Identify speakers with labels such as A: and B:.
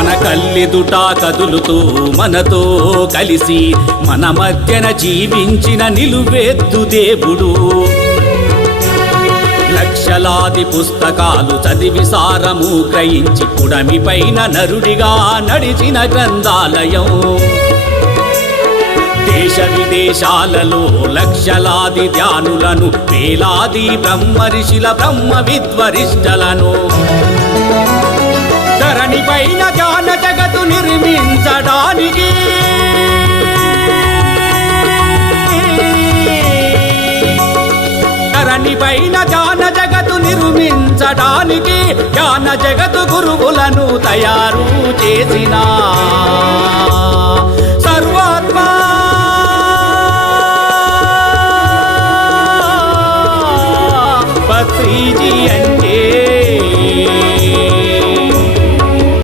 A: మన కల్లెదుట కదులుతూ మనతో కలిసి మన మధ్యన జీవించిన నిలువెత్తు దేవుడు. లక్షలాది పుస్తకాలు చదివి సారము గ్రహించి పుడమి పైన నరుడిగా నడిచిన గ్రంథాలయం. దేశ విదేశాలలో లక్షలాది ధ్యానులను వేలాది బ్రహ్మర్షిల బ్రహ్మ విద్వరిష్టలను పైన ధ్యాన జగతు నిర్మించడానికి. పైన జాన జగతు నిర్మించడానికి జాన జగతు గురువులను తయారు చేసిన సర్వాత్మ. అండి